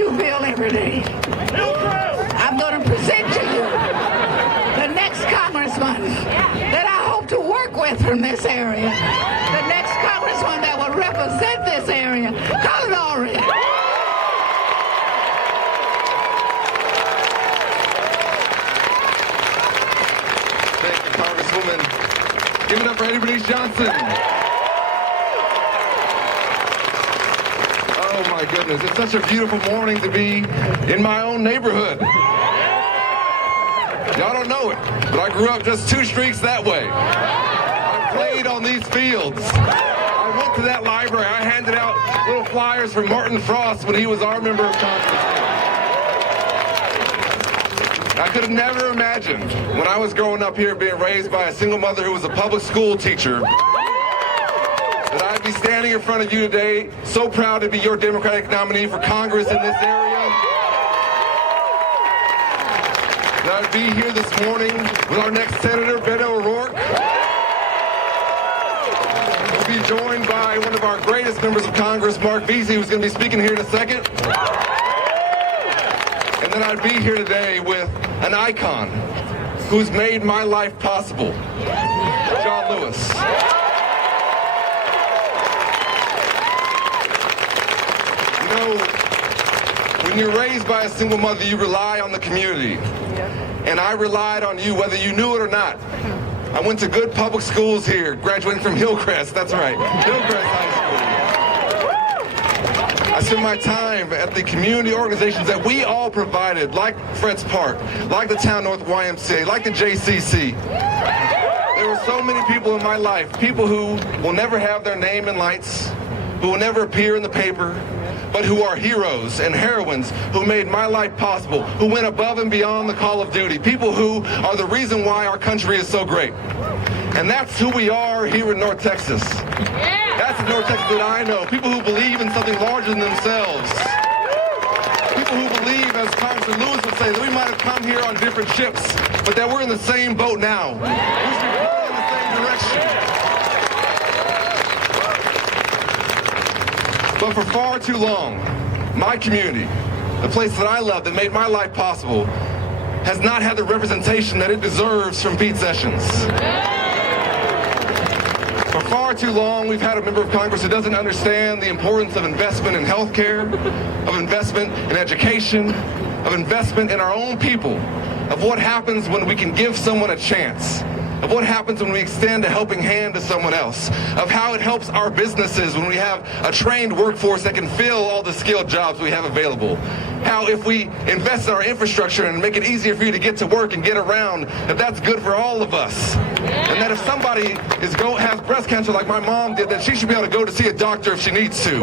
you feel every day. I'm going to present to you the next congressman that I hope to work with from this area. The next congressman that will represent this area, Colin Allred. Thank you, Congresswoman. Give it up for Eddie Bernice Johnson. Oh my goodness, it's such a beautiful morning to be in my own neighborhood. Y'all don't know it, but I grew up just 2 streets that way. I played on these fields. I went to that library. I handed out little flyers for Martin Frost when he was our member of Congress. I could have never imagined when I was growing up here being raised by a single mother who was a public school teacher that I'd be standing in front of you today, so proud to be your Democratic nominee for Congress in this area. That I'd be here this morning with our next Senator, Beto O'Rourke. We'll be joined by one of our greatest members of Congress, Mark Veazey, who's going to be speaking here in a second. And then I'd be here today with an icon who's made my life possible, John Lewis. You know, when you're raised by a single mother, you rely on the community. And I relied on you whether you knew it or not. I went to good public schools here, graduating from Hillcrest, that's right, Hillcrest High School. I spent my time at the community organizations that we all provided, like Fretz Park, like the Town North YMCA, like the JCC. There were so many people in my life, people who will never have their name in lights, who will never appear in the paper, but who are heroes and heroines who made my life possible, who went above and beyond the call of duty, people who are the reason why our country is so great. And that's who we are here in North Texas. That's the North Texas that I know. People who believe in something larger than themselves. People who believe, as Congressman Lewis would say, that we might have come here on different ships, but that we're in the same boat now. We should be going in the same direction. But for far too long, my community, the place that I love, that made my life possible, has not had the representation that it deserves from Pete Sessions. For far too long, we've had a member of Congress who doesn't understand the importance of investment in health care, of investment in education, of investment in our own people, of what happens when we can give someone a chance, of what happens when we extend a helping hand to someone else, of how it helps our businesses when we have a trained workforce that can fill all the skilled jobs we have available. How if we invest in our infrastructure and make it easier for you to get to work and get around, that's good for all of us. And that if somebody has breast cancer like my mom did, that she should be able to go to see a doctor if she needs to. You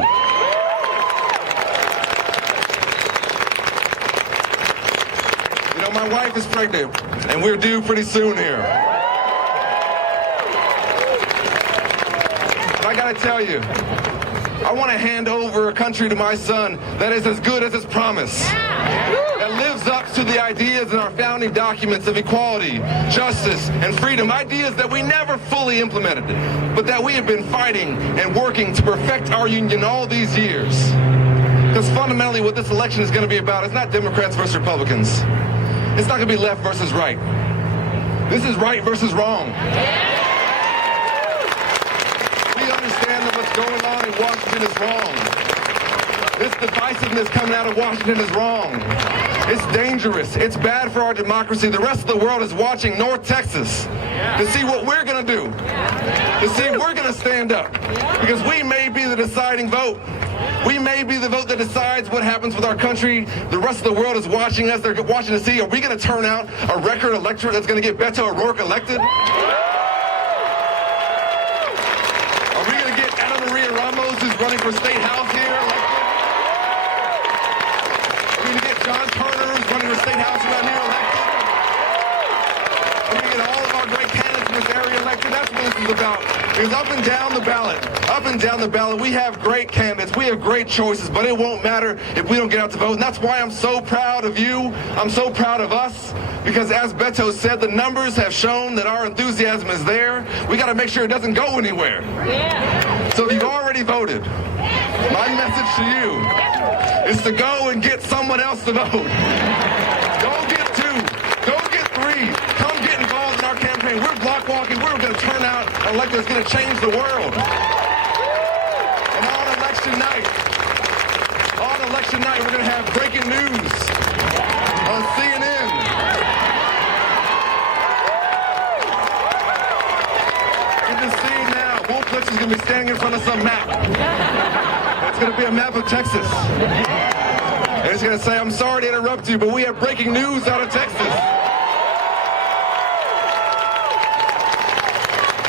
know, my wife is pregnant, and we're due pretty soon here. I gotta tell you, I want to hand over a country to my son that is as good as its promise, that lives up to the ideas in our founding documents of equality, justice, and freedom, ideas that we never fully implemented, but that we have been fighting and working to perfect our union all these years. Because fundamentally what this election is going to be about is not Democrats versus Republicans. It's not going to be left versus right. This is right versus wrong. That what's going on in Washington is wrong. This divisiveness coming out of Washington is wrong. It's dangerous. It's bad for our democracy. The rest of the world is watching North Texas to see what we're going to do, to see if we're going to stand up, because we may be the deciding vote. We may be the vote that decides what happens with our country. The rest of the world is watching us. They're watching to see, are we going to turn out a record electorate that's going to get Beto O'Rourke elected? Who's running for state house here elected? We're going to get John Turner, who's running for state house around here elected. We're going to get all of our great candidates in this area elected. That's what this is about. Because up and down the ballot, we have great candidates. We have great choices, but it won't matter if we don't get out to vote. And that's why I'm so proud of you. I'm so proud of us. Because as Beto said, the numbers have shown that our enthusiasm is there. We got to make sure it doesn't go anywhere. Yeah. So if you've already voted, My message to you is to go and get someone else to vote. Go get 2. Go get 3. Come get involved in our campaign. We're block walking. We're going to turn out an elector that's going to change the world. And on election night, we're going to have breaking news on CNN. You can see it now. Wolf Blitz is going to be standing in front of some map. It's going to be a map of Texas. And he's going to say, I'm sorry to interrupt you, but we have breaking news out of Texas.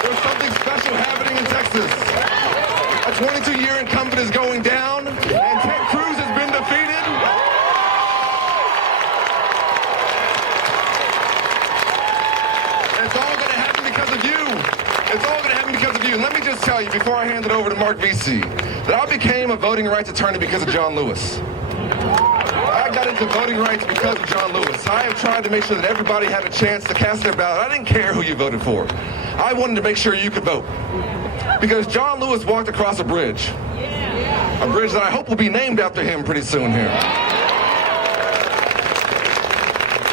There's something special happening in Texas. A 22-year incumbent is going down, and Ted Cruz has been defeated. It's all going to happen because of you. It's all going to happen because of you. And let me just tell you, before I hand it over to Mark VC, that I became a voting rights attorney because of John Lewis. I got into voting rights because of John Lewis. I have tried to make sure that everybody had a chance to cast their ballot. I didn't care who you voted for. I wanted to make sure you could vote. Because John Lewis walked across a bridge. A bridge that I hope will be named after him pretty soon here.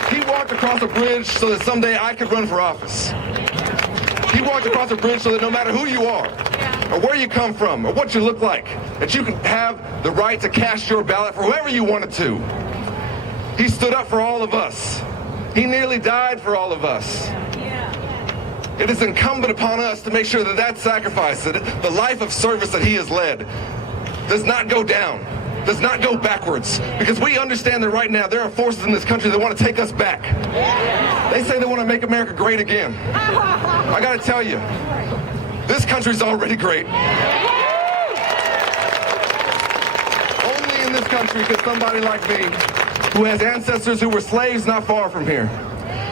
He walked across a bridge so that someday I could run for office. He walked across a bridge so that no matter who you are, or where you come from, or what you look like, that you can have the right to cast your ballot for whoever you wanted to. He stood up for all of us. He nearly died for all of us. It is incumbent upon us to make sure that that sacrifice, that the life of service that he has led, does not go down, does not go backwards. Because we understand that right now there are forces in this country that want to take us back. They say they want to make America great again. I got to tell you, this country's already great. Only in this country could somebody like me, who has ancestors who were slaves not far from here,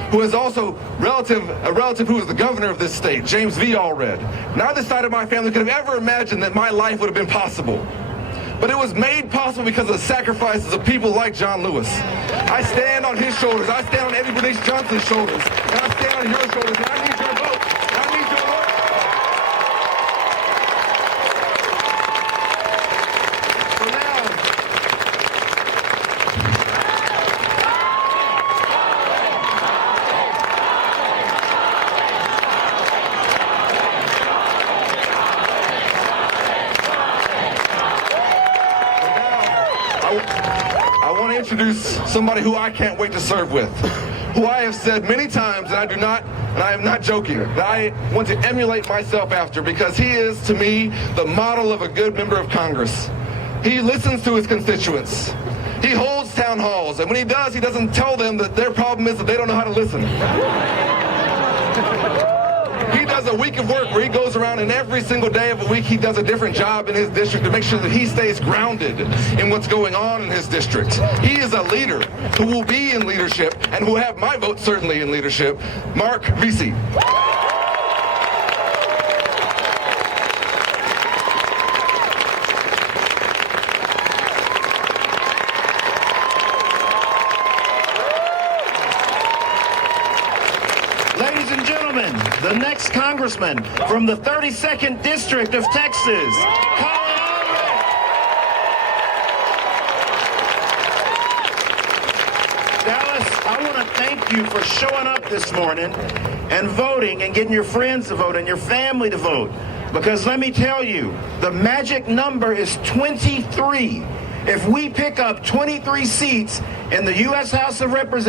who is also a relative who was the governor of this state, James V. Allred. Neither side of my family could have ever imagined that my life would have been possible. But it was made possible because of the sacrifices of people like John Lewis. I stand on his shoulders. I stand on Eddie Bernice Johnson's shoulders. And I stand on your shoulders. And I need your vote. I need your vote. So now, I want to introduce somebody who I can't wait to serve with, who I have said many times, and I am not joking, that I want to emulate myself after, because he is, to me, the model of a good member of Congress. He listens to his constituents. He holds town halls, and when he does, he doesn't tell them that their problem is that they don't know how to listen. He does a week of work where he goes around, and every single day of a week he does a different job in his district to make sure that he stays grounded in what's going on in his district. He is a leader who will be in leadership and who will have my vote certainly in leadership. Mark VC. Ladies and gentlemen, the next congressman from the 32nd District of Texas, Colin Allred. Dallas, I want to thank you for showing up this morning and voting and getting your friends to vote and your family to vote. Because let me tell you, the magic number is 23. If we pick up 23 seats in the U.S. House of Representatives,